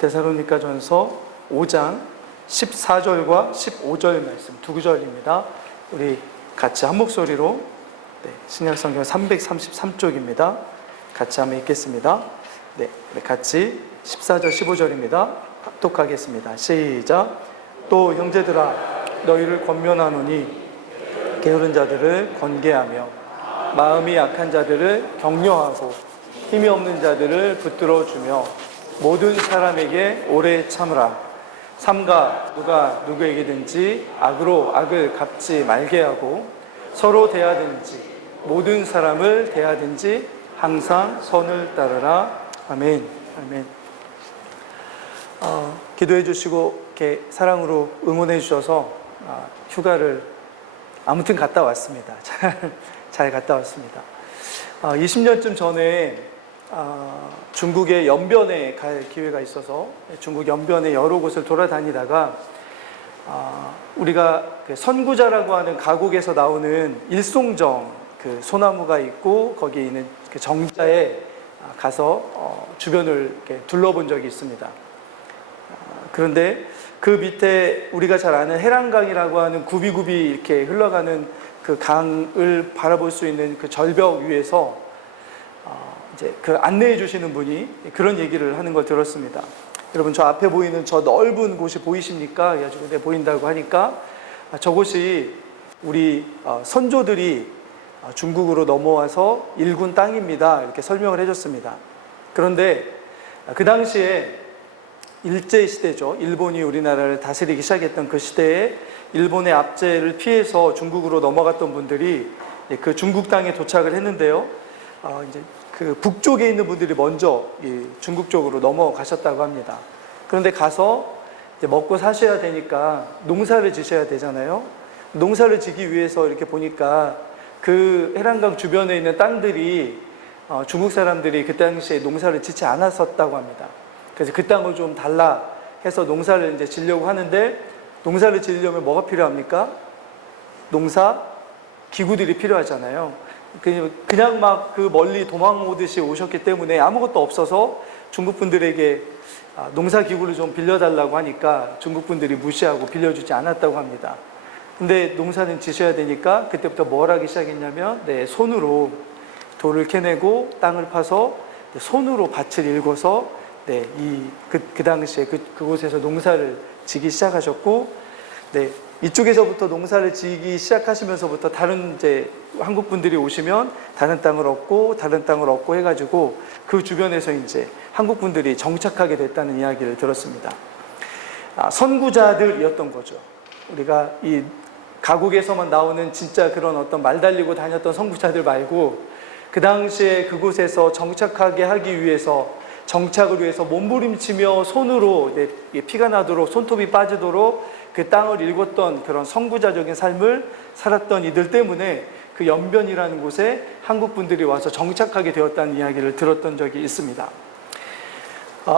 데살로니가전서 5장 14절과 15절 말씀 두 구절입니다. 우리 같이 한 목소리로 신약성경 333쪽입니다. 같이 한번 읽겠습니다. 네, 같이 14절 15절입니다. 합독하겠습니다. 시작. 또 형제들아 너희를 권면하노니 게으른 자들을 권계하며 마음이 약한 자들을 격려하고 힘이 없는 자들을 붙들어 주며 모든 사람에게 오래 참으라. 삼가 누가 누구에게든지 악으로 악을 갚지 말게 하고 서로 대하든지 모든 사람을 대하든지 항상 선을 따르라. 아멘. 아멘. 기도해 주시고 이렇게 사랑으로 응원해 주셔서 휴가를 아무튼 갔다 왔습니다. 잘 갔다 왔습니다. 20년쯤 전에 중국의 연변에 갈 기회가 있어서 중국 연변의 여러 곳을 돌아다니다가 우리가 선구자라고 하는 가곡에서 나오는 일송정 그 소나무가 있고 거기에 있는 그 정자에 가서 주변을 이렇게 둘러본 적이 있습니다. 그런데 그 밑에 우리가 잘 아는 해랑강이라고 하는 굽이굽이 이렇게 흘러가는 그 강을 바라볼 수 있는 그 절벽 위에서 이제 그 안내해 주시는 분이 그런 얘기를 하는 걸 들었습니다. 여러분 저 앞에 보이는 저 넓은 곳이 보이십니까? 그래가지고 네, 보인다고 하니까 저곳이 우리 선조들이 중국으로 넘어와서 일군 땅입니다. 이렇게 설명을 해줬습니다. 그런데 그 당시에 일제시대죠. 일본이 우리나라를 다스리기 시작했던 그 시대에 일본의 압제를 피해서 중국으로 넘어갔던 분들이 그 중국 땅에 도착을 했는데요. 이제 그 북쪽에 있는 분들이 먼저 중국 쪽으로 넘어가셨다고 합니다. 그런데 가서 이제 먹고 사셔야 되니까 농사를 지셔야 되잖아요. 농사를 지기 위해서 이렇게 보니까 그 해랑강 주변에 있는 땅들이 중국 사람들이 그 당시에 농사를 짓지 않았었다고 합니다. 그래서 그 땅을 좀 달라 해서 농사를 이제 지려고 하는데 농사를 지으려면 뭐가 필요합니까? 농사 기구들이 필요하잖아요. 그냥 막 그 멀리 도망오듯이 오셨기 때문에 아무것도 없어서 중국 분들에게 농사 기구를 좀 빌려달라고 하니까 중국 분들이 무시하고 빌려주지 않았다고 합니다. 근데 농사는 지셔야 되니까 그때부터 뭘 하기 시작했냐면 손으로 돌을 캐내고 땅을 파서 손으로 밭을 일궈서 그 당시에 그곳에서 농사를 지기 시작하셨고, 이쪽에서부터 농사를 지기 시작하시면서부터 다른 이제 한국 분들이 오시면 다른 땅을 얻고 해가지고 그 주변에서 이제 한국 분들이 정착하게 됐다는 이야기를 들었습니다. 선구자들이었던 거죠. 우리가 이 가곡에서만 나오는 진짜 그런 어떤 말 달리고 다녔던 선구자들 말고 그 당시에 그곳에서 정착하게 하기 위해서 정착을 위해서 몸부림치며 손으로 피가 나도록 손톱이 빠지도록 그 땅을 일궜던 그런 선구자적인 삶을 살았던 이들 때문에 그 연변이라는 곳에 한국 분들이 와서 정착하게 되었다는 이야기를 들었던 적이 있습니다.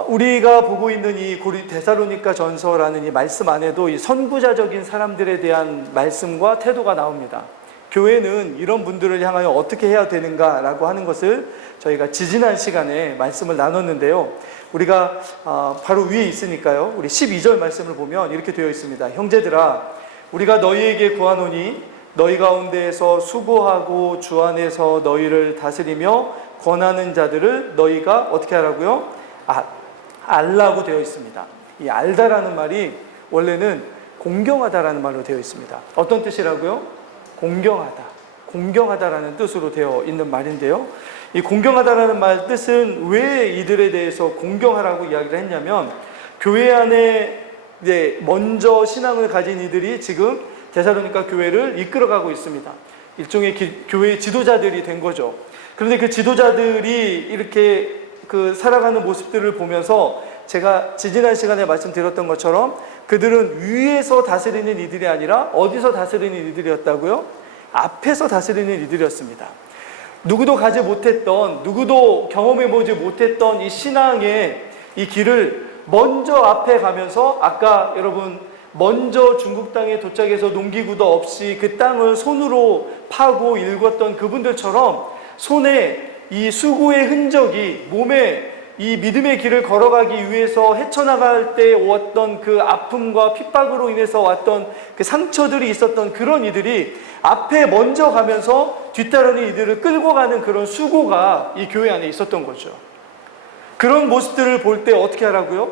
우리가 보고 있는 이 데살로니가 전서라는 이 말씀 안에도 이 선구자적인 사람들에 대한 말씀과 태도가 나옵니다. 교회는 이런 분들을 향하여 어떻게 해야 되는가라고 하는 것을 저희가 지지난 시간에 말씀을 나눴는데요. 우리가 바로 위에 있으니까요. 우리 12절 말씀을 보면 이렇게 되어 있습니다. 형제들아 우리가 너희에게 구하노니 너희 가운데에서 수고하고 주 안에서 너희를 다스리며 권하는 자들을 너희가 어떻게 하라고요? 알라고 되어 있습니다. 이 알다라는 말이 원래는 공경하다라는 말로 되어 있습니다. 어떤 뜻이라고요? 공경하다라는 뜻으로 되어 있는 말인데요. 이 공경하다라는 말 뜻은 왜 이들에 대해서 공경하라고 이야기를 했냐면 교회 안에 이제 먼저 신앙을 가진 이들이 지금 데살로니가 교회를 이끌어가고 있습니다. 일종의 교회의 지도자들이 된 거죠. 그런데 그 지도자들이 이렇게 그 살아가는 모습들을 보면서 제가 지지난 시간에 말씀드렸던 것처럼 그들은 위에서 다스리는 이들이 아니라 어디서 다스리는 이들이었다고요? 앞에서 다스리는 이들이었습니다. 누구도 가지 못했던, 누구도 경험해보지 못했던 이 신앙의 이 길을 먼저 앞에 가면서 아까 여러분 먼저 중국 땅에 도착해서 농기구도 없이 그 땅을 손으로 파고 일궜던 그분들처럼 손에 이 수고의 흔적이, 몸에 이 믿음의 길을 걸어가기 위해서 헤쳐나갈 때 왔던 그 아픔과 핍박으로 인해서 왔던 그 상처들이 있었던 그런 이들이 앞에 먼저 가면서 뒤따르는 이들을 끌고 가는 그런 수고가 이 교회 안에 있었던 거죠. 그런 모습들을 볼 때 어떻게 하라고요?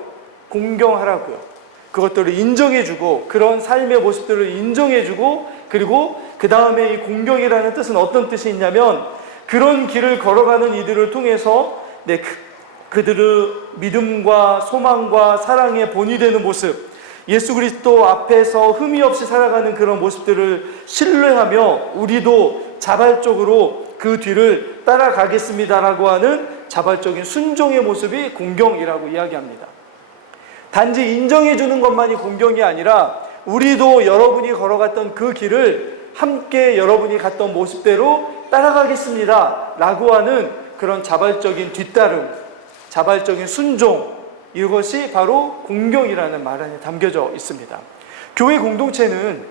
공경하라고요. 그것들을 인정해주고, 그런 삶의 모습들을 인정해주고, 그리고 그 다음에 이 공경이라는 뜻은 어떤 뜻이 있냐면, 그런 길을 걸어가는 이들을 통해서 그들의 믿음과 소망과 사랑의 본이 되는 모습, 예수 그리스도 앞에서 흠이 없이 살아가는 그런 모습들을 신뢰하며 우리도 자발적으로 그 뒤를 따라가겠습니다라고 하는 자발적인 순종의 모습이 공경이라고 이야기합니다. 단지 인정해 주는 것만이 공경이 아니라 우리도 여러분이 걸어갔던 그 길을 함께 여러분이 갔던 모습대로 따라가겠습니다 라고 하는 그런 자발적인 뒤따름, 자발적인 순종, 이것이 바로 공경이라는 말 안에 담겨져 있습니다. 교회 공동체는,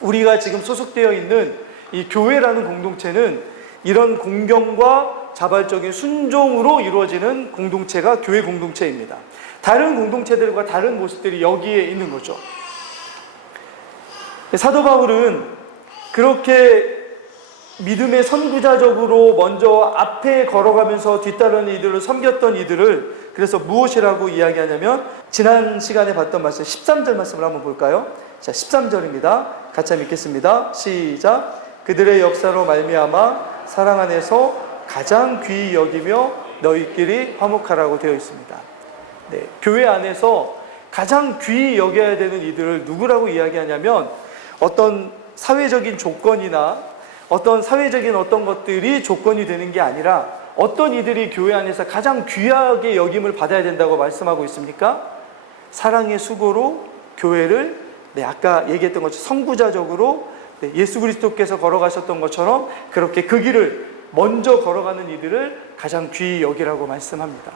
우리가 지금 소속되어 있는 이 교회라는 공동체는 이런 공경과 자발적인 순종으로 이루어지는 공동체가 교회 공동체입니다. 다른 공동체들과 다른 모습들이 여기에 있는 거죠. 사도 바울은 그렇게 믿음의 선구자적으로 먼저 앞에 걸어가면서 뒤따르는 이들을 섬겼던 이들을 그래서 무엇이라고 이야기하냐면, 지난 시간에 봤던 말씀 13절 말씀을 한번 볼까요? 자, 13절입니다. 같이 읽겠습니다. 시작. 그들의 역사로 말미암아 사랑 안에서 가장 귀히 여기며 너희끼리 화목하라고 되어 있습니다. 네, 교회 안에서 가장 귀히 여겨야 되는 이들을 누구라고 이야기하냐면, 어떤 사회적인 조건이나 어떤 사회적인 어떤 것들이 조건이 되는 게 아니라 어떤 이들이 교회 안에서 가장 귀하게 여김을 받아야 된다고 말씀하고 있습니까? 사랑의 수고로 교회를, 아까 얘기했던 것처럼 선구자적으로 예수 그리스도께서 걸어가셨던 것처럼 그렇게 그 길을 먼저 걸어가는 이들을 가장 귀히 여기라고 말씀합니다.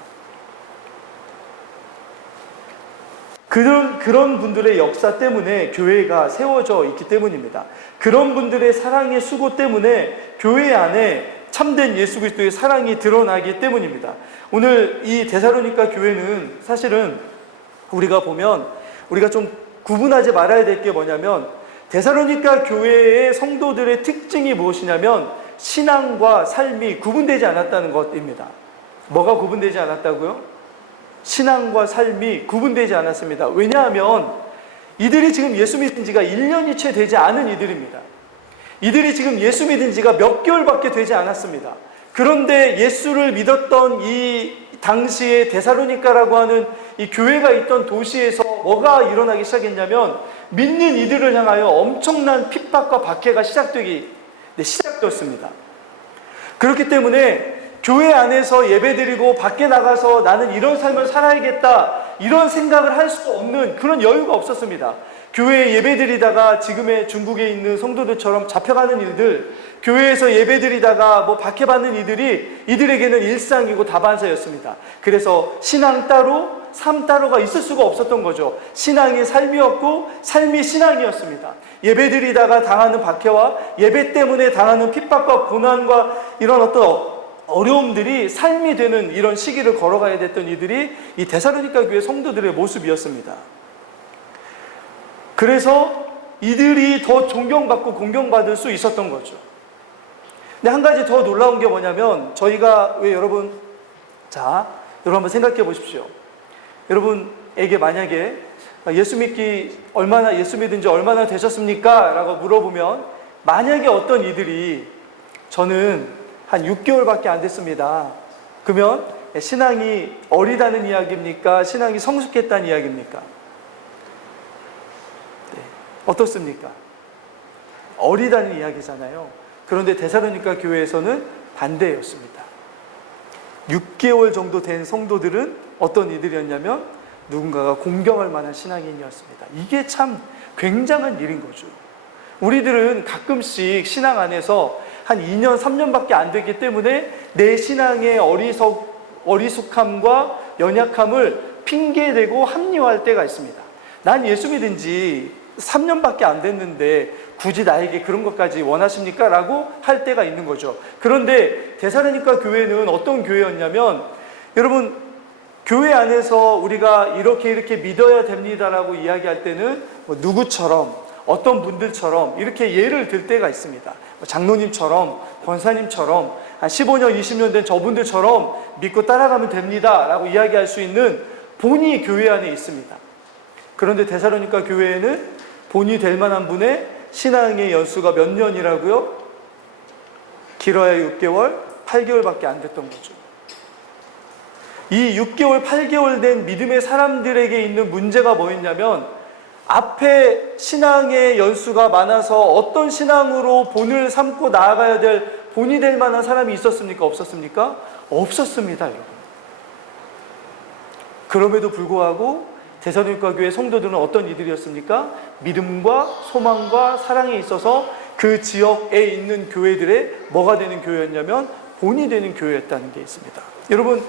그런 분들의 역사 때문에 교회가 세워져 있기 때문입니다. 그런 분들의 사랑의 수고 때문에 교회 안에 참된 예수 그리스도의 사랑이 드러나기 때문입니다. 오늘 이 데살로니가 교회는 사실은 우리가 보면 우리가 좀 구분하지 말아야 될 게 뭐냐면, 데살로니가 교회의 성도들의 특징이 무엇이냐면 신앙과 삶이 구분되지 않았다는 것입니다. 뭐가 구분되지 않았다고요? 신앙과 삶이 구분되지 않았습니다. 왜냐하면 이들이 지금 예수 믿은 지가 1년이 채 되지 않은 이들입니다. 이들이 지금 예수 믿은 지가 몇 개월밖에 되지 않았습니다. 그런데 예수를 믿었던 이 당시에 데살로니가라고 하는 이 교회가 있던 도시에서 뭐가 일어나기 시작했냐면, 믿는 이들을 향하여 엄청난 핍박과 박해가 시작되었습니다. 그렇기 때문에 교회 안에서 예배드리고 밖에 나가서 나는 이런 삶을 살아야겠다, 이런 생각을 할 수 없는 그런 여유가 없었습니다. 교회에 예배드리다가 지금의 중국에 있는 성도들처럼 잡혀가는 일들, 교회에서 예배드리다가 박해받는 이들에게는 일상이고 다반사였습니다. 그래서 신앙 따로, 삶 따로가 있을 수가 없었던 거죠. 신앙이 삶이었고 삶이 신앙이었습니다. 예배드리다가 당하는 박해와 예배 때문에 당하는 핍박과 고난과 이런 어떤 어려움들이 삶이 되는 이런 시기를 걸어가야 됐던 이들이 이 데살로니가 교회 성도들의 모습이었습니다. 그래서 이들이 더 존경받고 공경받을 수 있었던 거죠. 근데 한 가지 더 놀라운 게 뭐냐면, 저희가 여러분 한번 생각해 보십시오. 여러분에게 만약에 예수 믿은 지 얼마나 되셨습니까? 라고 물어보면, 만약에 어떤 이들이 저는 한 6개월밖에 안 됐습니다. 그러면 신앙이 어리다는 이야기입니까? 신앙이 성숙했다는 이야기입니까? 네. 어떻습니까? 어리다는 이야기잖아요. 그런데 데살로니가 교회에서는 반대였습니다. 6개월 정도 된 성도들은 어떤 이들이었냐면 누군가가 공경할 만한 신앙인이었습니다. 이게 참 굉장한 일인 거죠. 우리들은 가끔씩 신앙 안에서 한 2년, 3년밖에 안 되기 때문에 내 신앙의 어리숙함과 연약함을 핑계대고 합리화할 때가 있습니다. 난 예수 믿은 지 3년밖에 안 됐는데 굳이 나에게 그런 것까지 원하십니까? 라고 할 때가 있는 거죠. 그런데 데살로니가 교회는 어떤 교회였냐면, 여러분 교회 안에서 우리가 이렇게 믿어야 됩니다라고 이야기할 때는 뭐 누구처럼, 어떤 분들처럼 이렇게 예를 들 때가 있습니다. 장로님처럼, 권사님처럼, 한 15년, 20년 된 저분들처럼 믿고 따라가면 됩니다라고 이야기할 수 있는 본이 교회 안에 있습니다. 그런데 데살로니가 교회에는 본이 될 만한 분의 신앙의 연수가 몇 년이라고요? 길어야 6개월, 8개월밖에 안 됐던 거죠. 이 6개월, 8개월 된 믿음의 사람들에게 있는 문제가 뭐였냐면, 앞에 신앙의 연수가 많아서 어떤 신앙으로 본을 삼고 나아가야 될 본이 될 만한 사람이 있었습니까? 없었습니까? 없었습니다, 여러분. 그럼에도 불구하고 데살로니가 교회 성도들은 어떤 이들이었습니까? 믿음과 소망과 사랑에 있어서 그 지역에 있는 교회들의 뭐가 되는 교회였냐면 본이 되는 교회였다는 게 있습니다. 여러분,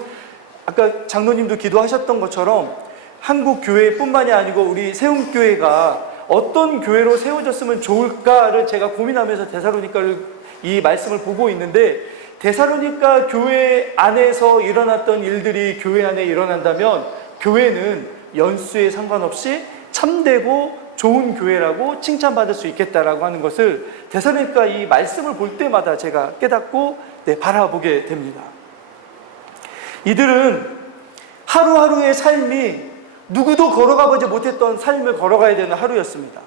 아까 장로님도 기도하셨던 것처럼 한국 교회뿐만이 아니고 우리 세움교회가 어떤 교회로 세워졌으면 좋을까를 제가 고민하면서 데살로니가를 이 말씀을 보고 있는데, 데살로니가 교회 안에서 일어났던 일들이 교회 안에 일어난다면 교회는 연수에 상관없이 참되고 좋은 교회라고 칭찬받을 수 있겠다라고 하는 것을 데살로니가 이 말씀을 볼 때마다 제가 깨닫고 바라보게 됩니다. 이들은 하루하루의 삶이 누구도 걸어가 보지 못했던 삶을 걸어가야 되는 하루였습니다.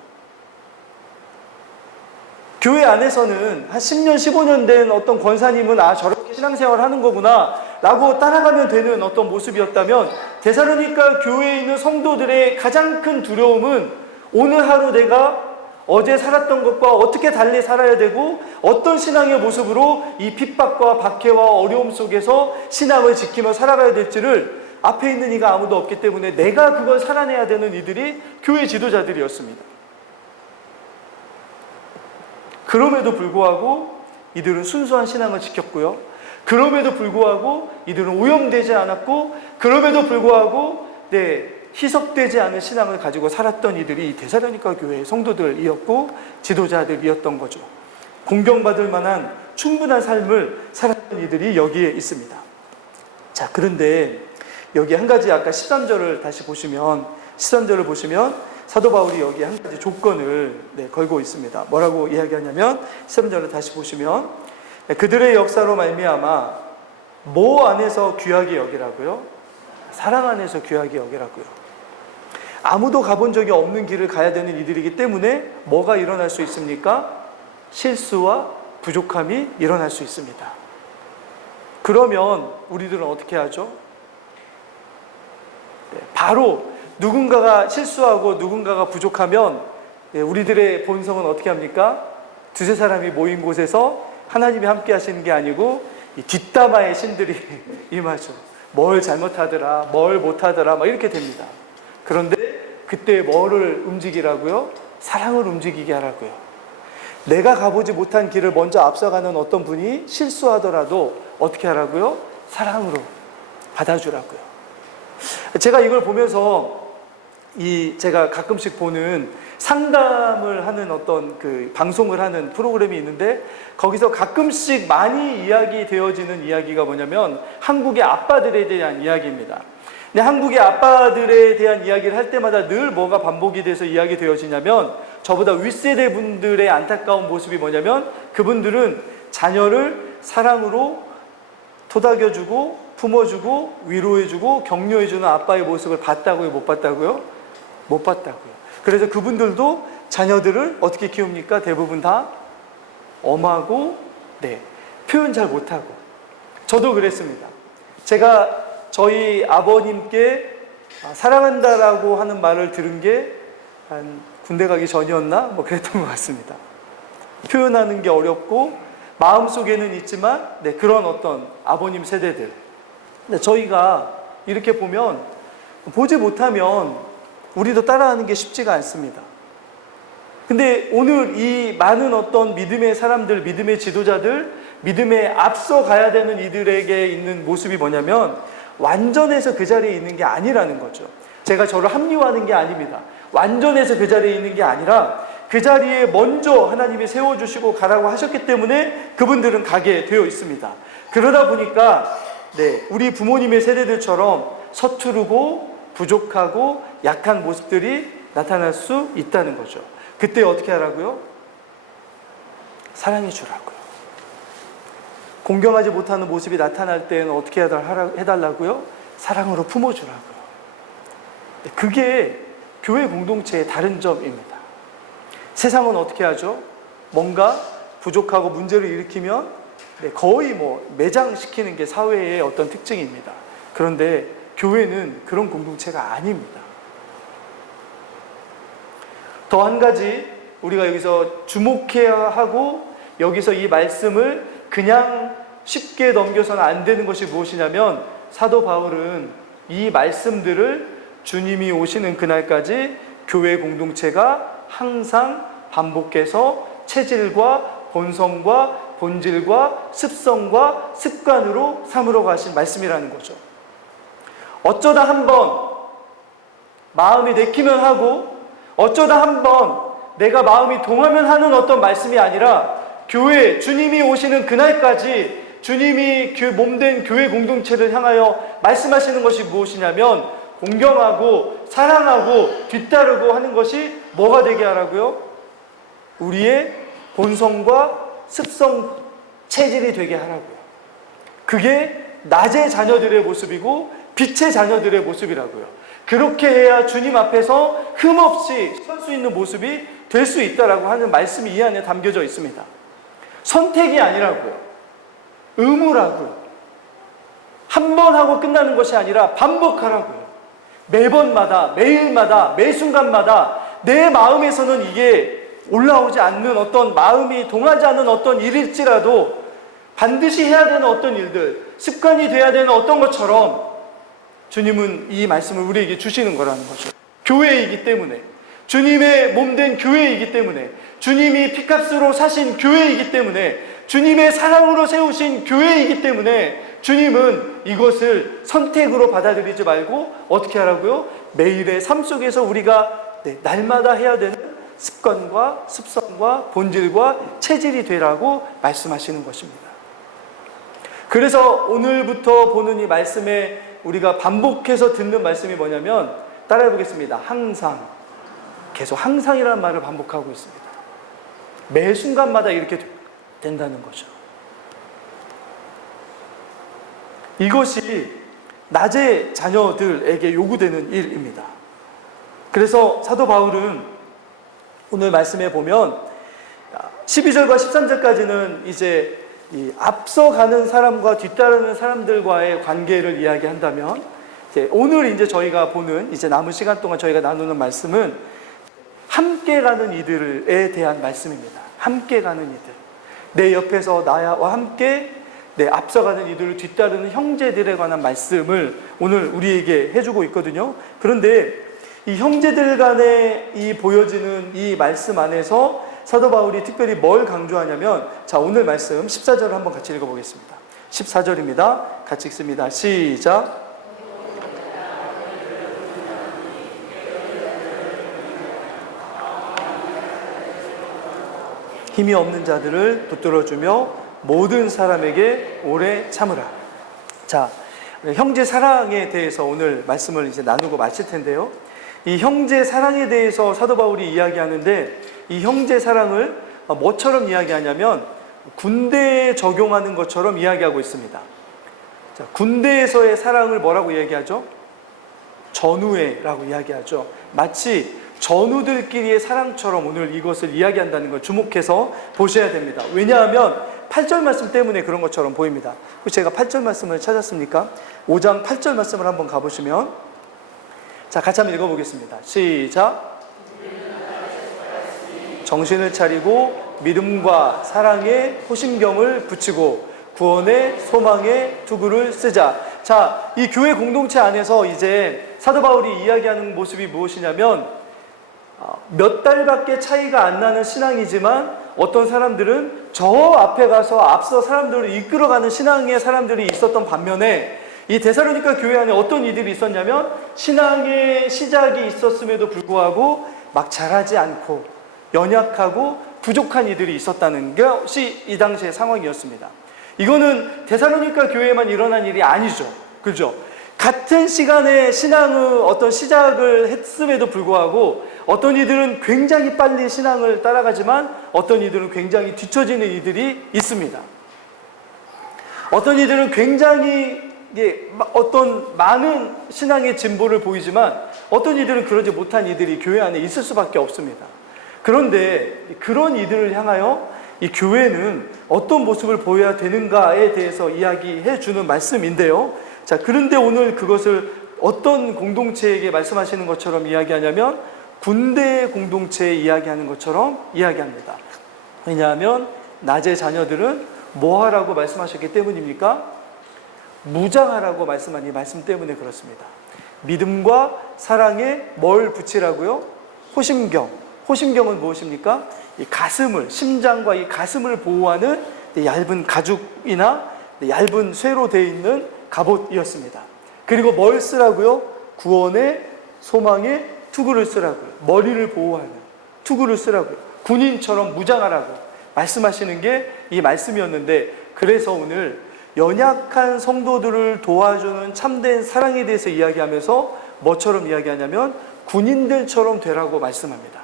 교회 안에서는 한 10년, 15년 된 어떤 권사님은 저렇게 신앙생활을 하는 거구나 라고 따라가면 되는 어떤 모습이었다면, 데살로니가 교회에 있는 성도들의 가장 큰 두려움은 오늘 하루 내가 어제 살았던 것과 어떻게 달리 살아야 되고 어떤 신앙의 모습으로 이 핍박과 박해와 어려움 속에서 신앙을 지키며 살아가야 될지를 앞에 있는 이가 아무도 없기 때문에 내가 그걸 살아내야 되는 이들이 교회 지도자들이었습니다. 그럼에도 불구하고 이들은 순수한 신앙을 지켰고요. 그럼에도 불구하고 이들은 오염되지 않았고, 그럼에도 불구하고 희석되지 않은 신앙을 가지고 살았던 이들이 이 데살로니가 교회의 성도들이었고 지도자들이었던 거죠. 공경받을 만한 충분한 삶을 살았던 이들이 여기에 있습니다. 자, 그런데 여기 한 가지, 아까 13절을 다시 보시면, 13절을 보시면 사도 바울이 여기 한 가지 조건을 걸고 있습니다. 뭐라고 이야기하냐면 13절을 다시 보시면, 그들의 역사로 말미암아 뭐 안에서 귀하게 여기라고요? 사랑 안에서 귀하게 여기라고요. 아무도 가본 적이 없는 길을 가야 되는 이들이기 때문에 뭐가 일어날 수 있습니까? 실수와 부족함이 일어날 수 있습니다. 그러면 우리들은 어떻게 하죠? 바로 누군가가 실수하고 누군가가 부족하면 우리들의 본성은 어떻게 합니까? 두세 사람이 모인 곳에서 하나님이 함께 하시는 게 아니고 이 뒷담화의 신들이 임하죠. 뭘 잘못하더라, 뭘 못하더라, 막 이렇게 됩니다. 그런데 그때 뭐를 움직이라고요? 사랑을 움직이게 하라고요. 내가 가보지 못한 길을 먼저 앞서가는 어떤 분이 실수하더라도 어떻게 하라고요? 사랑으로 받아주라고요. 제가 이걸 보면서 제가 가끔씩 보는 상담을 하는 어떤 그 방송을 하는 프로그램이 있는데, 거기서 가끔씩 많이 이야기되어지는 이야기가 뭐냐면 한국의 아빠들에 대한 이야기입니다. 근데 한국의 아빠들에 대한 이야기를 할 때마다 늘 뭐가 반복이 돼서 이야기되어지냐면, 저보다 윗세대 분들의 안타까운 모습이 뭐냐면, 그분들은 자녀를 사랑으로 토닥여주고 품어주고 위로해주고 격려해주는 아빠의 모습을 봤다고요? 못 봤다고요? 못 봤다고요. 그래서 그분들도 자녀들을 어떻게 키웁니까? 대부분 다 엄하고 표현 잘 못하고. 저도 그랬습니다. 제가 저희 아버님께 사랑한다라고 하는 말을 들은 게 한 군대 가기 전이었나? 뭐 그랬던 것 같습니다. 표현하는 게 어렵고 마음속에는 있지만 그런 어떤 아버님 세대들. 근데 저희가 이렇게 보면, 보지 못하면 우리도 따라하는 게 쉽지가 않습니다. 근데 오늘 이 많은 어떤 믿음의 사람들, 믿음의 지도자들, 믿음에 앞서 가야 되는 이들에게 있는 모습이 뭐냐면, 완전해서 그 자리에 있는 게 아니라는 거죠. 제가 저를 합리화하는 게 아닙니다. 완전해서 그 자리에 있는 게 아니라 그 자리에 먼저 하나님이 세워주시고 가라고 하셨기 때문에 그분들은 가게 되어 있습니다. 그러다 보니까 우리 부모님의 세대들처럼 서투르고 부족하고 약한 모습들이 나타날 수 있다는 거죠. 그때 어떻게 하라고요? 사랑해 주라고요. 공경하지 못하는 모습이 나타날 때는 어떻게 해달라고요? 사랑으로 품어주라고요. 그게 교회 공동체의 다른 점입니다. 세상은 어떻게 하죠? 뭔가 부족하고 문제를 일으키면 거의 매장시키는 게 사회의 어떤 특징입니다. 그런데 교회는 그런 공동체가 아닙니다. 더 한 가지 우리가 여기서 주목해야 하고 여기서 이 말씀을 그냥 쉽게 넘겨서는 안 되는 것이 무엇이냐면 사도 바울은 이 말씀들을 주님이 오시는 그날까지 교회 공동체가 항상 반복해서 체질과 본성과 본질과 습성과 습관으로 삼으러 가신 말씀이라는 거죠. 어쩌다 한번 마음이 내키면 하고 어쩌다 한번 내가 마음이 동하면 하는 어떤 말씀이 아니라 교회, 주님이 오시는 그날까지 주님이 몸된 교회 공동체를 향하여 말씀하시는 것이 무엇이냐면 공경하고 사랑하고 뒤따르고 하는 것이 뭐가 되게 하라고요? 우리의 본성과 습성, 체질이 되게 하라고요. 그게 낮의 자녀들의 모습이고 빛의 자녀들의 모습이라고요. 그렇게 해야 주님 앞에서 흠없이 설 수 있는 모습이 될 수 있다라고 하는 말씀이 이 안에 담겨져 있습니다. 선택이 아니라고요. 의무라고요. 한 번 하고 끝나는 것이 아니라 반복하라고요. 매번마다, 매일마다, 매 순간마다 내 마음에서는 이게 올라오지 않는 어떤 마음이 동하지 않는 어떤 일일지라도 반드시 해야 되는 어떤 일들, 습관이 돼야 되는 어떤 것처럼 주님은 이 말씀을 우리에게 주시는 거라는 거죠. 교회이기 때문에, 주님의 몸된 교회이기 때문에, 주님이 피값으로 사신 교회이기 때문에, 주님의 사랑으로 세우신 교회이기 때문에 주님은 이것을 선택으로 받아들이지 말고 어떻게 하라고요? 매일의 삶 속에서 우리가 날마다 해야 되는 습관과 습성과 본질과 체질이 되라고 말씀하시는 것입니다. 그래서 오늘부터 보는 이 말씀에 우리가 반복해서 듣는 말씀이 뭐냐면 따라해 보겠습니다. 항상, 계속 항상이라는 말을 반복하고 있습니다. 매 순간마다 이렇게 된다는 거죠. 이것이 낮의 자녀들에게 요구되는 일입니다. 그래서 사도 바울은 오늘 말씀에 보면 12절과 13절까지는 이제 이 앞서가는 사람과 뒤따르는 사람들과의 관계를 이야기한다면 오늘 이제 저희가 보는 이제 남은 시간 동안 저희가 나누는 말씀은 함께 가는 이들에 대한 말씀입니다. 함께 가는 이들. 내 옆에서 나와 함께 앞서가는 이들을 뒤따르는 형제들에 관한 말씀을 오늘 우리에게 해주고 있거든요. 그런데 이 형제들 간에 이 보여지는 이 말씀 안에서 사도 바울이 특별히 뭘 강조하냐면 자, 오늘 말씀 14절을 한번 같이 읽어보겠습니다. 14절입니다. 같이 읽습니다. 시작. 힘이 없는 자들을 붙들어주며 모든 사람에게 오래 참으라. 자, 형제 사랑에 대해서 오늘 말씀을 이제 나누고 마칠 텐데요. 이 형제 사랑에 대해서 사도 바울이 이야기하는데 이 형제 사랑을 뭐처럼 이야기하냐면 군대에 적용하는 것처럼 이야기하고 있습니다. 자, 군대에서의 사랑을 뭐라고 이야기하죠? 전우애라고 이야기하죠. 마치 전우들끼리의 사랑처럼 오늘 이것을 이야기한다는 걸 주목해서 보셔야 됩니다. 왜냐하면 8절 말씀 때문에 그런 것처럼 보입니다. 제가 8절 말씀을 찾았습니까? 5장 8절 말씀을 한번 가보시면 자, 같이 한번 읽어보겠습니다. 시작. 정신을 차리고 믿음과 사랑에 호심경을 붙이고 구원의 소망의 투구를 쓰자. 자, 이 교회 공동체 안에서 이제 사도 바울이 이야기하는 모습이 무엇이냐면 몇 달밖에 차이가 안 나는 신앙이지만 어떤 사람들은 저 앞에 가서 앞서 사람들을 이끌어가는 신앙의 사람들이 있었던 반면에 이 데살로니가 교회 안에 어떤 이들이 있었냐면 신앙의 시작이 있었음에도 불구하고 막 자라지 않고 연약하고 부족한 이들이 있었다는 것이 이 당시의 상황이었습니다. 이거는 데살로니가 교회에만 일어난 일이 아니죠. 그죠? 같은 시간에 신앙의 어떤 시작을 했음에도 불구하고 어떤 이들은 굉장히 빨리 신앙을 따라가지만 어떤 이들은 굉장히 뒤처지는 이들이 있습니다. 어떤 이들은 굉장히 어떤 많은 신앙의 진보를 보이지만 어떤 이들은 그러지 못한 이들이 교회 안에 있을 수밖에 없습니다. 그런데 그런 이들을 향하여 이 교회는 어떤 모습을 보여야 되는가에 대해서 이야기해 주는 말씀인데요. 자, 그런데 오늘 그것을 어떤 공동체에게 말씀하시는 것처럼 이야기하냐면 군대 공동체에 이야기하는 것처럼 이야기합니다. 왜냐하면 낮의 자녀들은 뭐 하라고 말씀하셨기 때문입니까? 무장하라고 말씀한 이 말씀 때문에 그렇습니다. 믿음과 사랑에 뭘 붙이라고요? 호심경. 호심경은 무엇입니까? 이 가슴을, 심장과 이 가슴을 보호하는 얇은 가죽이나 얇은 쇠로 되어 있는 갑옷이었습니다. 그리고 뭘 쓰라고요? 구원의 소망의 투구를 쓰라고요. 머리를 보호하는 투구를 쓰라고요. 군인처럼 무장하라고 말씀하시는 게 이 말씀이었는데, 그래서 오늘 연약한 성도들을 도와주는 참된 사랑에 대해서 이야기하면서 뭐처럼 이야기하냐면 군인들처럼 되라고 말씀합니다.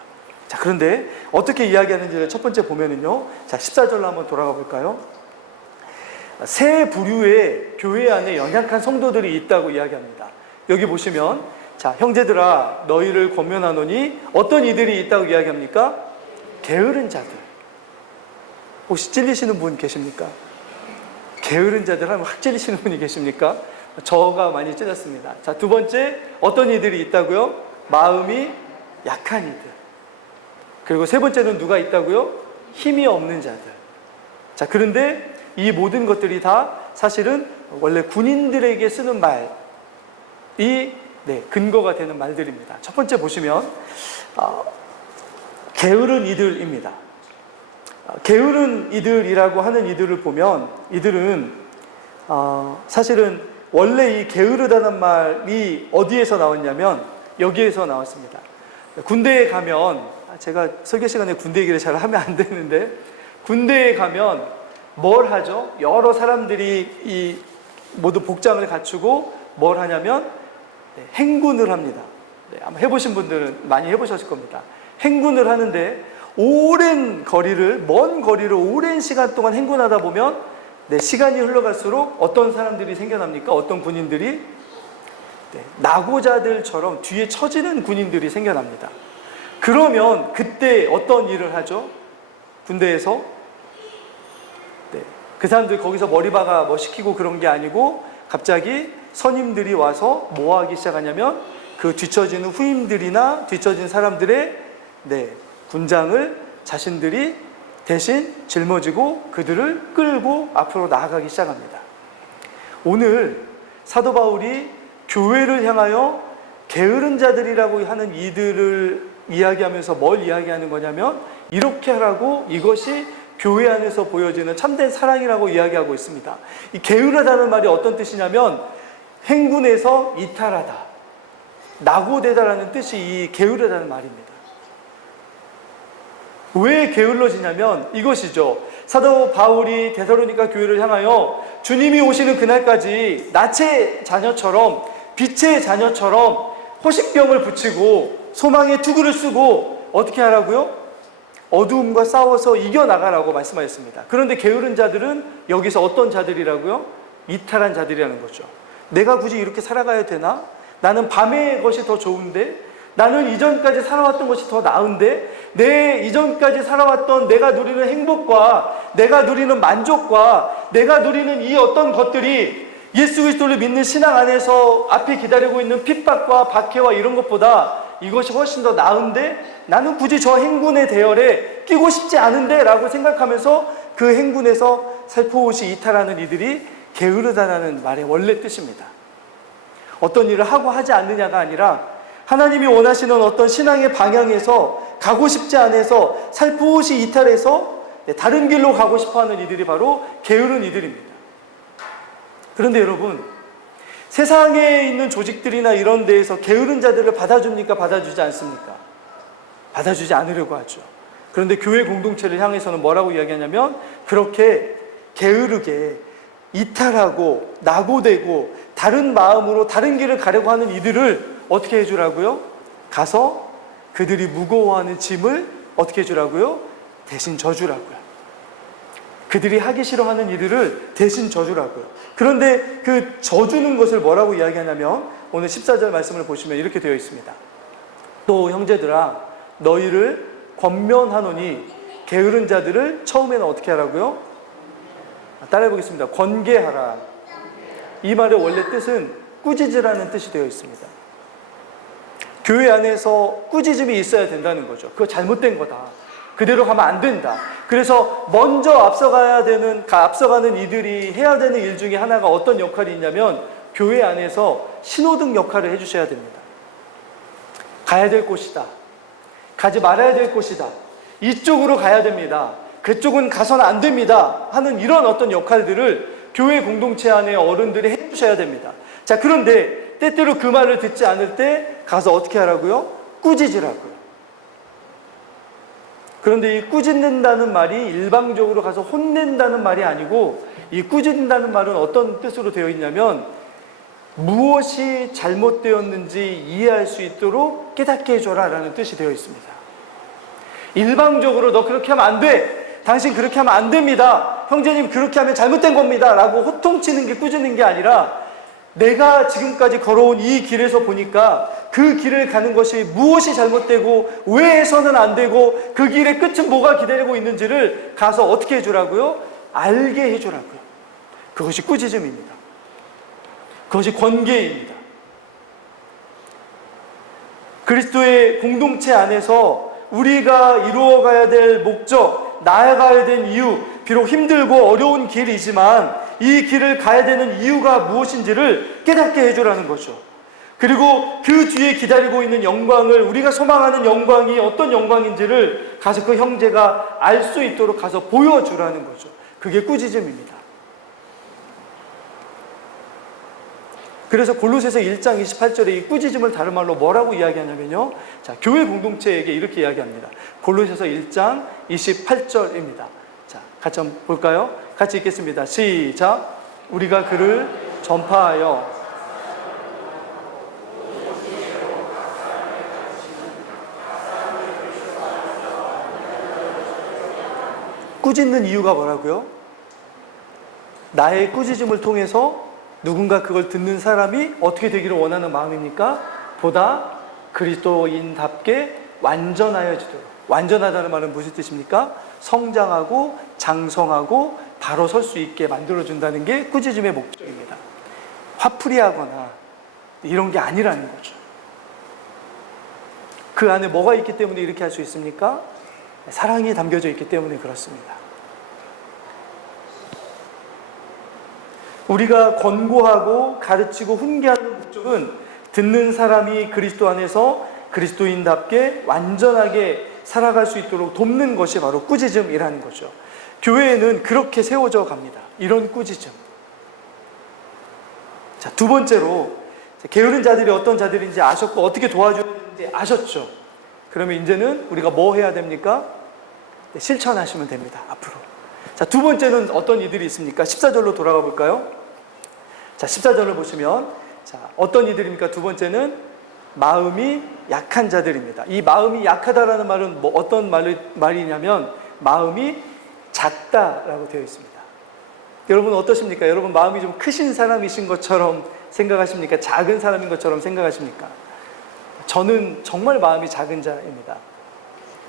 자, 그런데 어떻게 이야기하는지를 첫 번째 보면은요. 자, 14절로 한번 돌아가 볼까요? 세 부류의 교회 안에 연약한 성도들이 있다고 이야기합니다. 여기 보시면, 자, 형제들아 너희를 권면하노니 어떤 이들이 있다고 이야기합니까? 게으른 자들. 혹시 찔리시는 분 계십니까? 게으른 자들 하면 확 찔리시는 분이 계십니까? 저가 많이 찔렸습니다. 자, 두 번째, 어떤 이들이 있다고요? 마음이 약한 이들. 그리고 세 번째는 누가 있다고요? 힘이 없는 자들. 자, 그런데 이 모든 것들이 다 사실은 원래 군인들에게 쓰는 말이 근거가 되는 말들입니다. 첫 번째 보시면 게으른 이들입니다. 게으른 이들이라고 하는 이들을 보면 이들은 사실은 원래 이 게으르다는 말이 어디에서 나왔냐면 여기에서 나왔습니다. 군대에 가면, 제가 설교 시간에 군대 얘기를 잘 하면 안 되는데, 군대에 가면 뭘 하죠? 여러 사람들이 이 모두 복장을 갖추고 뭘 하냐면 행군을 합니다. 아마 해보신 분들은 많이 해보셨을 겁니다. 행군을 하는데 오랜 거리를, 먼 거리를 오랜 시간 동안 행군하다 보면 시간이 흘러갈수록 어떤 사람들이 생겨납니까? 어떤 군인들이? 낙오자들처럼 뒤에 처지는 군인들이 생겨납니다. 그러면 그때 어떤 일을 하죠? 군대에서? 그 사람들 거기서 머리박아 뭐 시키고 그런 게 아니고 갑자기 선임들이 와서 뭐 하기 시작하냐면 그 뒤처지는 후임들이나 뒤처진 사람들의 군장을 자신들이 대신 짊어지고 그들을 끌고 앞으로 나아가기 시작합니다. 오늘 사도 바울이 교회를 향하여 게으른 자들이라고 하는 이들을 이야기하면서 뭘 이야기하는 거냐면 이렇게 하라고, 이것이 교회 안에서 보여지는 참된 사랑이라고 이야기하고 있습니다. 이 게으르다는 말이 어떤 뜻이냐면 행군에서 이탈하다, 낙오되다라는 뜻이 이 게으르다는 말입니다. 왜 게을러지냐면 이것이죠. 사도 바울이 데살로니가 교회를 향하여 주님이 오시는 그날까지 낯의 자녀처럼, 빛의 자녀처럼 호식병을 붙이고 소망의 투구를 쓰고 어떻게 하라고요? 어두움과 싸워서 이겨나가라고 말씀하셨습니다. 그런데 게으른 자들은 여기서 어떤 자들이라고요? 이탈한 자들이라는 거죠. 내가 굳이 이렇게 살아가야 되나? 나는 밤의 것이 더 좋은데? 나는 이전까지 살아왔던 것이 더 나은데? 내 이전까지 살아왔던 내가 누리는 행복과 내가 누리는 만족과 내가 누리는 이 어떤 것들이 예수 그리스도를 믿는 신앙 안에서 앞에 기다리고 있는 핍박과 박해와 이런 것보다 이것이 훨씬 더 나은데 나는 굳이 저 행군의 대열에 끼고 싶지 않은데 라고 생각하면서 그 행군에서 살포시 이탈하는 이들이 게으르다라는 말의 원래 뜻입니다. 어떤 일을 하고 하지 않느냐가 아니라 하나님이 원하시는 어떤 신앙의 방향에서 가고 싶지 않아서 살포시 이탈해서 다른 길로 가고 싶어하는 이들이 바로 게으른 이들입니다. 그런데 여러분, 세상에 있는 조직들이나 이런 데에서 게으른 자들을 받아줍니까? 받아주지 않습니까? 받아주지 않으려고 하죠. 그런데 교회 공동체를 향해서는 뭐라고 이야기하냐면 그렇게 게으르게 이탈하고 낙오되고 다른 마음으로 다른 길을 가려고 하는 이들을 어떻게 해주라고요? 가서 그들이 무거워하는 짐을 어떻게 해주라고요? 대신 져주라고요. 그들이 하기 싫어하는 이들을 대신 져주라고요. 그런데 그 져주는 것을 뭐라고 이야기하냐면 오늘 14절 말씀을 보시면 이렇게 되어 있습니다. 또 형제들아 너희를 권면하노니 게으른 자들을 처음에는 어떻게 하라고요? 따라해 보겠습니다. 권계하라. 이 말의 원래 뜻은 꾸짖으라는 뜻이 되어 있습니다. 교회 안에서 꾸짖음이 있어야 된다는 거죠. 그거 잘못된 거다. 그대로 가면 안 된다. 그래서 먼저 앞서가는 이들이 해야 되는 일 중에 하나가 어떤 역할이 있냐면 교회 안에서 신호등 역할을 해주셔야 됩니다. 가야 될 곳이다. 가지 말아야 될 곳이다. 이쪽으로 가야 됩니다. 그쪽은 가서는 안 됩니다. 하는 이런 어떤 역할들을 교회 공동체 안에 어른들이 해주셔야 됩니다. 자, 그런데 때때로 그 말을 듣지 않을 때 가서 어떻게 하라고요? 꾸짖으라고요. 그런데 이 꾸짖는다는 말이 일방적으로 가서 혼낸다는 말이 아니고 이 꾸짖는다는 말은 어떤 뜻으로 되어 있냐면 무엇이 잘못되었는지 이해할 수 있도록 깨닫게 해줘라 라는 뜻이 되어 있습니다. 일방적으로 너 그렇게 하면 안 돼. 당신 그렇게 하면 안 됩니다. 형제님 그렇게 하면 잘못된 겁니다. 라고 호통치는 게 꾸짖는 게 아니라 내가 지금까지 걸어온 이 길에서 보니까 그 길을 가는 것이 무엇이 잘못되고 왜 해서는 안 되고 그 길의 끝은 뭐가 기다리고 있는지를 가서 어떻게 해주라고요? 알게 해주라고요. 그것이 꾸짖음입니다. 그것이 권계입니다. 그리스도의 공동체 안에서 우리가 이루어가야 될 목적, 나아가야 될 이유, 비록 힘들고 어려운 길이지만 이 길을 가야 되는 이유가 무엇인지를 깨닫게 해주라는 거죠. 그리고 그 뒤에 기다리고 있는 영광을, 우리가 소망하는 영광이 어떤 영광인지를 가서 그 형제가 알 수 있도록 가서 보여주라는 거죠. 그게 꾸짖음입니다. 그래서 골로새서 1장 28절에 이 꾸짖음을 다른 말로 뭐라고 이야기하냐면요. 자, 교회 공동체에게 이렇게 이야기합니다. 골로새서 1장 28절입니다. 자, 같이 한번 볼까요? 같이 읽겠습니다. 시작. 우리가 그를 전파하여 꾸짖는 이유가 뭐라고요? 나의 꾸짖음을 통해서 누군가 그걸 듣는 사람이 어떻게 되기를 원하는 마음입니까? 보다 그리스도인답게 완전하여지도록. 완전하다는 말은 무슨 뜻입니까? 성장하고 장성하고 바로 설 수 있게 만들어준다는 게 꾸짖음의 목적입니다. 화풀이하거나 이런 게 아니라는 거죠. 그 안에 뭐가 있기 때문에 이렇게 할 수 있습니까? 사랑이 담겨져 있기 때문에 그렇습니다. 우리가 권고하고 가르치고 훈계하는 목적은 듣는 사람이 그리스도 안에서 그리스도인답게 완전하게 살아갈 수 있도록 돕는 것이 바로 꾸짖음이라는 거죠. 교회에는 그렇게 세워져 갑니다. 이런 꾸짖음. 자, 두 번째로 게으른 자들이 어떤 자들인지 아셨고 어떻게 도와줘야 되는지 아셨죠? 그러면 이제는 우리가 뭐 해야 됩니까? 네, 실천하시면 됩니다. 앞으로. 자, 두 번째는 어떤 이들이 있습니까? 14절로 돌아가 볼까요? 자, 14절을 보시면 자, 어떤 이들입니까? 두 번째는 마음이 약한 자들입니다. 이 마음이 약하다라는 말은 뭐 어떤 말이냐면 마음이 작다라고 되어 있습니다. 여러분 어떠십니까? 여러분 마음이 좀 크신 사람이신 것처럼 생각하십니까? 작은 사람인 것처럼 생각하십니까? 저는 정말 마음이 작은 자입니다.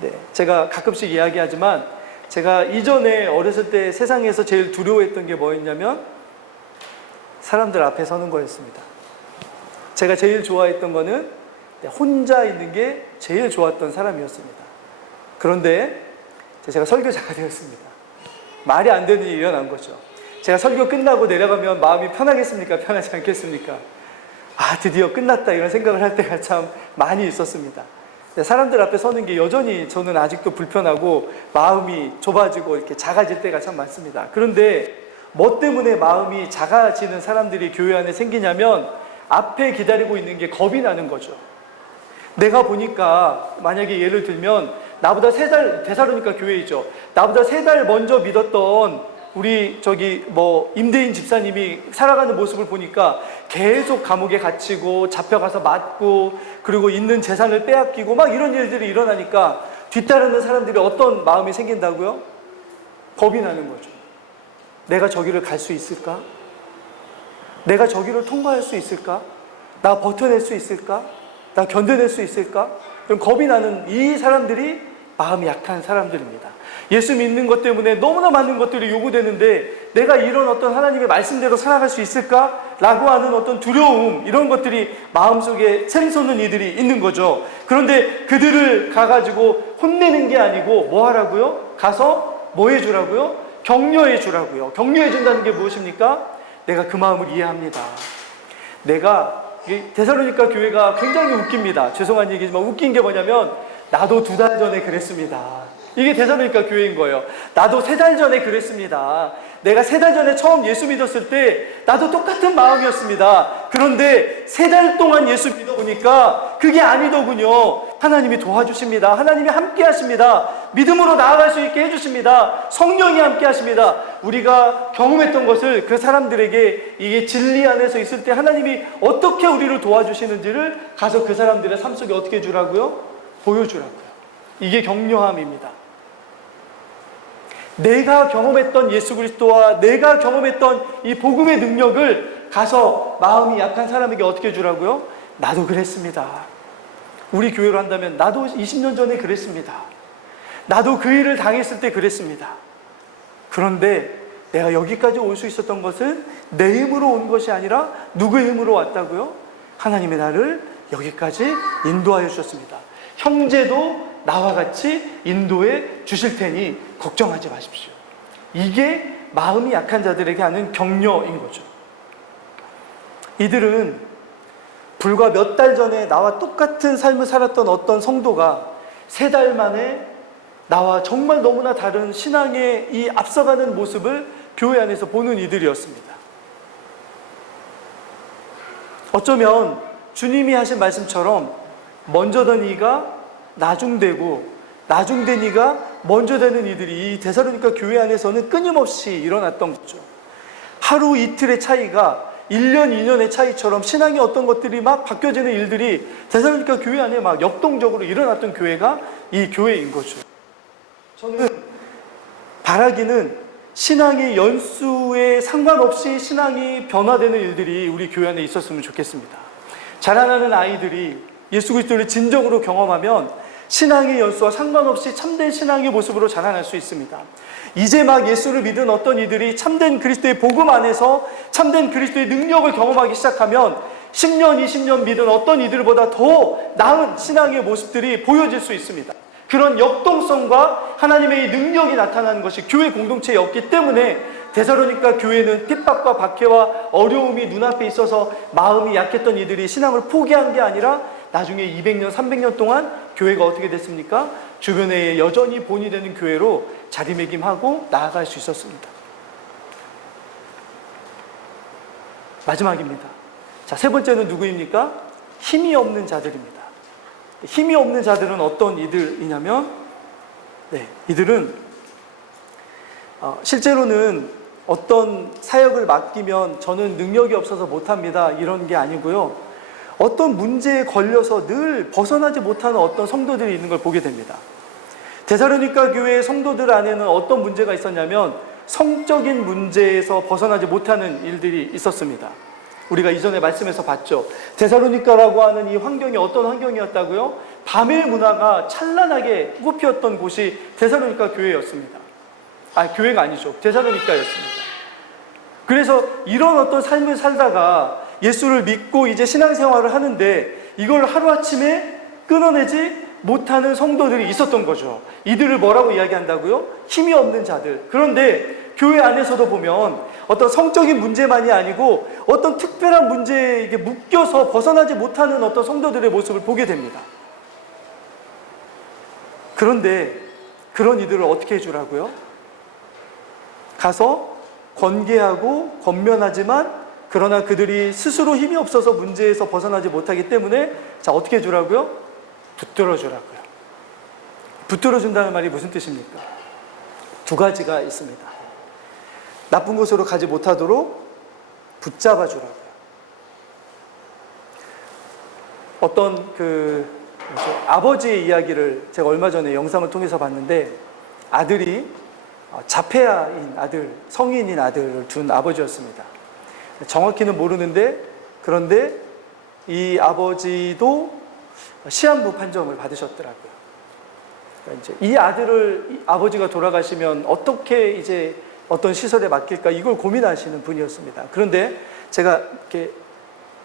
네, 제가 가끔씩 이야기하지만 제가 이전에 어렸을 때 세상에서 제일 두려워했던 게 뭐였냐면 사람들 앞에 서는 거였습니다. 제가 제일 좋아했던 거는 혼자 있는 게 제일 좋았던 사람이었습니다. 그런데 제가 설교자가 되었습니다. 말이 안 되는 일이 일어난 거죠. 제가 설교 끝나고 내려가면 마음이 편하겠습니까? 편하지 않겠습니까? 아, 드디어 끝났다 이런 생각을 할 때가 참 많이 있었습니다. 사람들 앞에 서는 게 여전히 저는 아직도 불편하고 마음이 좁아지고 이렇게 작아질 때가 참 많습니다. 그런데 뭐 때문에 마음이 작아지는 사람들이 교회 안에 생기냐면 앞에 기다리고 있는 게 겁이 나는 거죠. 내가 보니까 만약에 예를 들면 나보다 3달, 데살로니가 교회이죠. 나보다 3달 먼저 믿었던 우리 임대인 집사님이 살아가는 모습을 보니까 계속 감옥에 갇히고 잡혀가서 맞고 그리고 있는 재산을 빼앗기고 막 이런 일들이 일어나니까 뒤따르는 사람들이 어떤 마음이 생긴다고요? 겁이 나는 거죠. 내가 저기를 갈 수 있을까? 내가 저기를 통과할 수 있을까? 나 버텨낼 수 있을까? 나 견뎌낼 수 있을까? 그럼 겁이 나는 이 사람들이 마음이 약한 사람들입니다. 예수 믿는 것 때문에 너무나 많은 것들이 요구되는데 내가 이런 어떤 하나님의 말씀대로 살아갈 수 있을까? 라고 하는 어떤 두려움, 이런 것들이 마음속에 샘솟는 이들이 있는 거죠. 그런데 그들을 가가지고 혼내는 게 아니고 뭐 하라고요? 가서 뭐 해주라고요? 격려해 주라고요. 격려해 준다는 게 무엇입니까? 내가 그 마음을 이해합니다. 데살로니가 교회가 굉장히 웃깁니다. 죄송한 얘기지만 웃긴 게 뭐냐면 나도 2달 전에 그랬습니다. 이게 데살로니가 교회인 거예요. 나도 3달 전에 그랬습니다. 내가 3달 전에 처음 예수 믿었을 때 나도 똑같은 마음이었습니다. 그런데 3달 동안 예수 믿어보니까 그게 아니더군요. 하나님이 도와주십니다. 하나님이 함께 하십니다. 믿음으로 나아갈 수 있게 해주십니다. 성령이 함께 하십니다. 우리가 경험했던 것을 그 사람들에게 이게 진리 안에서 있을 때 하나님이 어떻게 우리를 도와주시는지를 가서 그 사람들의 삶 속에 어떻게 해주라고요? 보여주라고요. 이게 격려함입니다. 내가 경험했던 예수 그리스도와 내가 경험했던 이 복음의 능력을 가서 마음이 약한 사람에게 어떻게 해주라고요? 나도 그랬습니다. 우리 교회로 한다면 나도 20년 전에 그랬습니다. 나도 그 일을 당했을 때 그랬습니다. 그런데 내가 여기까지 올 수 있었던 것은 내 힘으로 온 것이 아니라 누구의 힘으로 왔다고요? 하나님의 나를 여기까지 인도하여 주셨습니다. 형제도 나와 같이 인도해 주실 테니 걱정하지 마십시오. 이게 마음이 약한 자들에게 하는 격려인 거죠. 이들은 불과 몇 달 전에 나와 똑같은 삶을 살았던 어떤 성도가 3달 만에 나와 정말 너무나 다른 신앙의 이 앞서가는 모습을 교회 안에서 보는 이들이었습니다. 어쩌면 주님이 하신 말씀처럼 먼저 된 이가 나중되고 나중된 이가 먼저 되는 이들이 이 데살로니가 교회 안에서는 끊임없이 일어났던 거죠. 하루 이틀의 차이가 1년, 2년의 차이처럼 신앙의 어떤 것들이 막 바뀌어지는 일들이 데살로니가 교회 안에 막 역동적으로 일어났던 교회가 이 교회인 거죠. 저는 바라기는 신앙의 연수에 상관없이 신앙이 변화되는 일들이 우리 교회 안에 있었으면 좋겠습니다. 자라나는 아이들이 예수 그리스도를 진정으로 경험하면 신앙의 연수와 상관없이 참된 신앙의 모습으로 자라날 수 있습니다. 이제 막 예수를 믿은 어떤 이들이 참된 그리스도의 복음 안에서 참된 그리스도의 능력을 경험하기 시작하면 10년, 20년 믿은 어떤 이들보다 더 나은 신앙의 모습들이 보여질 수 있습니다. 그런 역동성과 하나님의 이 능력이 나타나는 것이 교회 공동체에 없기 때문에 데살로니가 교회는 핍박과 박해와 어려움이 눈앞에 있어서 마음이 약했던 이들이 신앙을 포기한 게 아니라 나중에 200년, 300년 동안 교회가 어떻게 됐습니까? 주변에 여전히 본이 되는 교회로 자리매김하고 나아갈 수 있었습니다. 마지막입니다. 자, 3번째는 누구입니까? 힘이 없는 자들입니다. 힘이 없는 자들은 어떤 이들이냐면, 이들은 실제로는 어떤 사역을 맡기면 저는 능력이 없어서 못합니다, 이런 게 아니고요. 어떤 문제에 걸려서 늘 벗어나지 못하는 어떤 성도들이 있는 걸 보게 됩니다. 데살로니가 교회의 성도들 안에는 어떤 문제가 있었냐면 성적인 문제에서 벗어나지 못하는 일들이 있었습니다. 우리가 이전에 말씀에서 봤죠. 데살로니가라고 하는 이 환경이 어떤 환경이었다고요? 밤의 문화가 찬란하게 꽃피었던 곳이 데살로니가 교회였습니다. 교회가 아니죠. 데살로니가였습니다. 그래서 이런 어떤 삶을 살다가 예수를 믿고 이제 신앙생활을 하는데 이걸 하루아침에 끊어내지 못하는 성도들이 있었던 거죠. 이들을 뭐라고 이야기한다고요? 힘이 없는 자들. 그런데 교회 안에서도 보면 어떤 성적인 문제만이 아니고 어떤 특별한 문제에 이게 묶여서 벗어나지 못하는 어떤 성도들의 모습을 보게 됩니다. 그런데 그런 이들을 어떻게 해주라고요? 가서 권계하고 권면하지만 그러나 그들이 스스로 힘이 없어서 문제에서 벗어나지 못하기 때문에 자, 어떻게 해주라고요? 붙들어 주라고요. 붙들어 준다는 말이 무슨 뜻입니까? 2가지가 있습니다. 나쁜 곳으로 가지 못하도록 붙잡아 주라고요. 어떤 아버지의 이야기를 제가 얼마 전에 영상을 통해서 봤는데, 아들이 자폐아인 아들, 성인인 아들을 둔 아버지였습니다. 정확히는 모르는데, 그런데 이 아버지도 시한부 판정을 받으셨더라고요. 그러니까 이제 이 아들을 아버지가 돌아가시면 어떻게 이제 어떤 시설에 맡길까, 이걸 고민하시는 분이었습니다. 그런데 제가 이렇게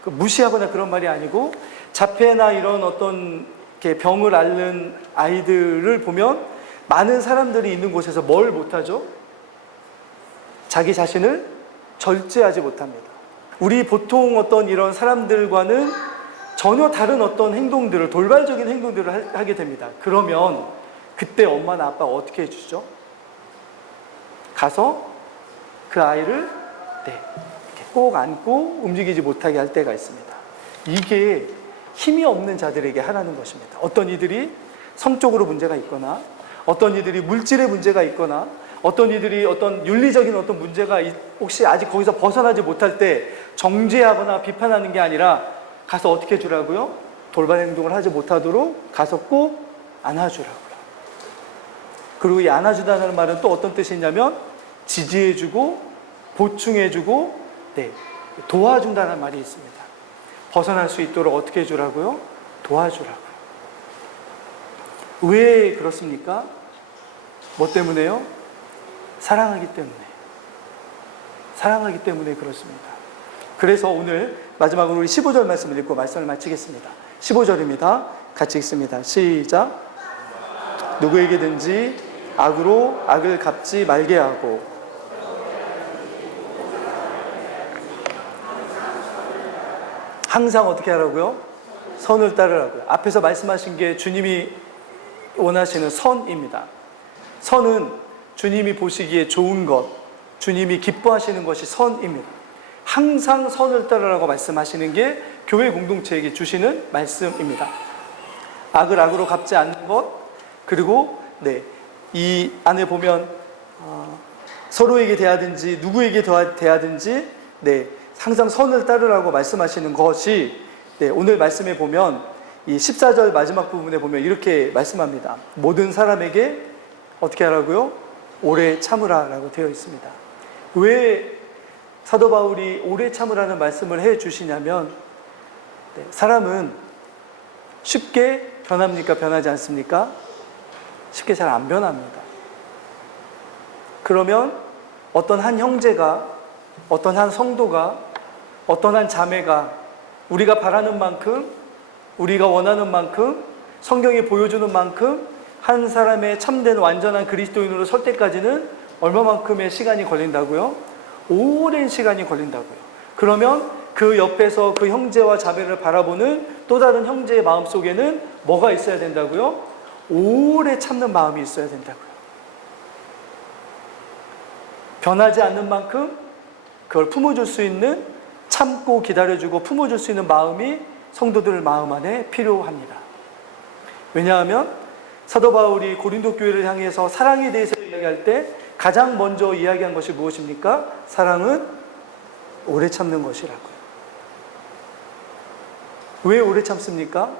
무시하거나 그런 말이 아니고, 자폐나 이런 어떤 이렇게 병을 앓는 아이들을 보면 많은 사람들이 있는 곳에서 뭘 못하죠? 자기 자신을 절제하지 못합니다. 우리 보통 어떤 이런 사람들과는 전혀 다른 어떤 행동들을, 돌발적인 행동들을 하게 됩니다. 그러면 그때 엄마나 아빠가 어떻게 해주죠? 가서 그 아이를 이렇게 꼭 안고 움직이지 못하게 할 때가 있습니다. 이게 힘이 없는 자들에게 하라는 것입니다. 어떤 이들이 성적으로 문제가 있거나, 어떤 이들이 물질의 문제가 있거나, 어떤 이들이 어떤 윤리적인 어떤 문제가 혹시 아직 거기서 벗어나지 못할 때 정죄하거나 비판하는 게 아니라 가서 어떻게 해주라고요? 돌발 행동을 하지 못하도록 가서 꼭 안아주라고요. 그리고 이 안아주다는 말은 또 어떤 뜻이 있냐면, 지지해주고 보충해주고 도와준다는 말이 있습니다. 벗어날 수 있도록 어떻게 해주라고요? 도와주라고요. 왜 그렇습니까? 뭐 때문에요? 사랑하기 때문에. 사랑하기 때문에 그렇습니다. 그래서 오늘 마지막으로 우리 15절 말씀을 읽고 말씀을 마치겠습니다. 15절입니다. 같이 읽습니다. 시작. 누구에게든지 악으로 악을 갚지 말게 하고, 항상 어떻게 하라고요? 선을 따르라고요. 앞에서 말씀하신 게 주님이 원하시는 선입니다. 선은 주님이 보시기에 좋은 것, 주님이 기뻐하시는 것이 선입니다. 항상 선을 따르라고 말씀하시는 게 교회 공동체에게 주시는 말씀입니다. 악을 악으로 갚지 않는 것, 그리고 이 안에 보면 서로에게 대하든지 누구에게 대하든지 항상 선을 따르라고 말씀하시는 것이, 오늘 말씀에 보면 이 14절 마지막 부분에 보면 이렇게 말씀합니다. 모든 사람에게 어떻게 하라고요? 오래 참으라라고 되어 있습니다. 왜 사도 바울이 오래 참으라는 말씀을 해 주시냐면, 사람은 쉽게 변합니까? 변하지 않습니까? 쉽게 잘 안 변합니다. 그러면 어떤 한 형제가, 어떤 한 성도가, 어떤 한 자매가 우리가 바라는 만큼, 우리가 원하는 만큼, 성경이 보여주는 만큼 한 사람의 참된 완전한 그리스도인으로 설 때까지는 얼마만큼의 시간이 걸린다고요? 오랜 시간이 걸린다고요. 그러면 그 옆에서 그 형제와 자매를 바라보는 또 다른 형제의 마음속에는 뭐가 있어야 된다고요? 오래 참는 마음이 있어야 된다고요. 변하지 않는 만큼 그걸 품어줄 수 있는, 참고 기다려주고 품어줄 수 있는 마음이 성도들 마음 안에 필요합니다. 왜냐하면 사도 바울이 고린도 교회를 향해서 사랑에 대해서 이야기할 때 가장 먼저 이야기한 것이 무엇입니까? 사랑은 오래 참는 것이라고요. 왜 오래 참습니까?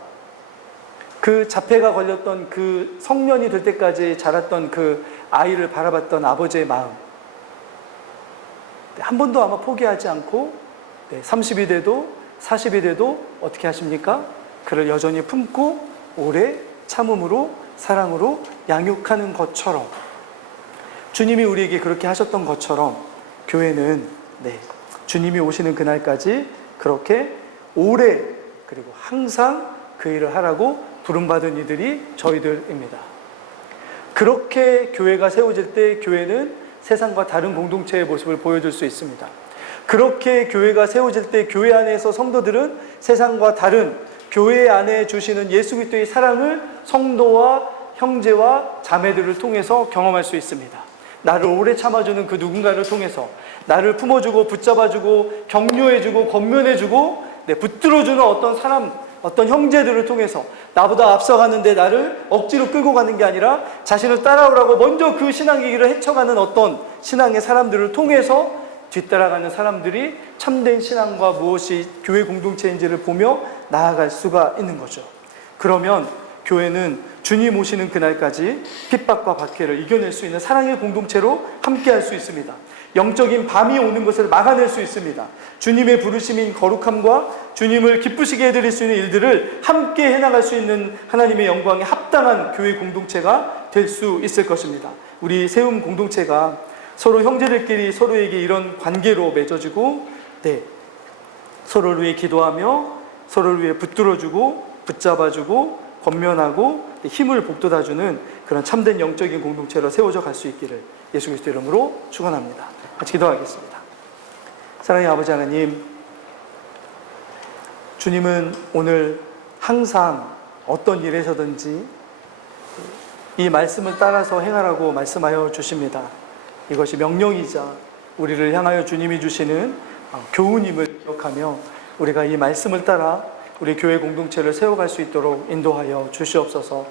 그 자폐가 걸렸던 그 성년이 될 때까지 자랐던 그 아이를 바라봤던 아버지의 마음, 한 번도 아마 포기하지 않고 30이 돼도 40이 돼도 어떻게 하십니까? 그를 여전히 품고 오래 참음으로, 사랑으로 양육하는 것처럼, 주님이 우리에게 그렇게 하셨던 것처럼 교회는 주님이 오시는 그날까지 그렇게 오래, 그리고 항상 그 일을 하라고 부름받은 이들이 저희들입니다. 그렇게 교회가 세워질 때 교회는 세상과 다른 공동체의 모습을 보여줄 수 있습니다. 그렇게 교회가 세워질 때 교회 안에서 성도들은 세상과 다른 교회 안에 주시는 예수 그리스도의 사랑을 성도와 형제와 자매들을 통해서 경험할 수 있습니다. 나를 오래 참아주는 그 누군가를 통해서, 나를 품어주고 붙잡아주고 격려해주고 권면해주고 붙들어주는 어떤 사람, 어떤 형제들을 통해서 나보다 앞서가는데 나를 억지로 끌고 가는 게 아니라 자신을 따라오라고 먼저 그 신앙의 길을 헤쳐가는 어떤 신앙의 사람들을 통해서 뒤따라가는 사람들이 참된 신앙과 무엇이 교회 공동체인지를 보며 나아갈 수가 있는 거죠. 그러면 교회는 주님 오시는 그날까지 핍박과 박해를 이겨낼 수 있는 사랑의 공동체로 함께할 수 있습니다. 영적인 밤이 오는 것을 막아낼 수 있습니다. 주님의 부르심인 거룩함과 주님을 기쁘시게 해드릴 수 있는 일들을 함께 해나갈 수 있는 하나님의 영광에 합당한 교회 공동체가 될 수 있을 것입니다. 우리 세움 공동체가 서로 형제들끼리 서로에게 이런 관계로 맺어지고, 서로를 위해 기도하며 서로를 위해 붙들어주고 붙잡아주고 권면하고 힘을 북돋아주는 그런 참된 영적인 공동체로 세워져 갈 수 있기를 예수 그리스도 이름으로 축원합니다. 같이 기도하겠습니다. 사랑의 아버지 하나님, 주님은 오늘 항상 어떤 일에서든지 이 말씀을 따라서 행하라고 말씀하여 주십니다. 이것이 명령이자 우리를 향하여 주님이 주시는 교훈임을 기억하며 우리가 이 말씀을 따라 우리 교회 공동체를 세워갈 수 있도록 인도하여 주시옵소서.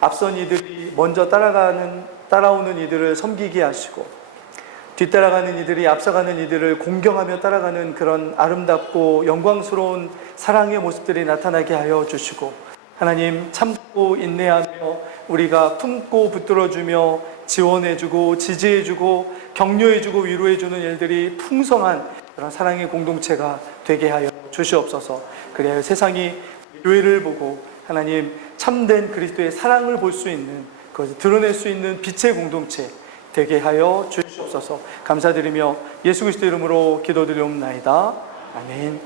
앞선 이들이 먼저 따라오는 이들을 섬기게 하시고, 뒤따라가는 이들이 앞서가는 이들을 공경하며 따라가는 그런 아름답고 영광스러운 사랑의 모습들이 나타나게 하여 주시고, 하나님 참고 인내하며 우리가 품고 붙들어주며 지원해주고 지지해주고 격려해주고 위로해주는 일들이 풍성한 그런 사랑의 공동체가 되게 하여 주시옵소서. 그래야 세상이 교회를 보고 하나님 참된 그리스도의 사랑을 볼 수 있는, 그것을 드러낼 수 있는 빛의 공동체 되게 하여 주시옵소서. 감사드리며 예수 그리스도 이름으로 기도드리옵나이다. 아멘.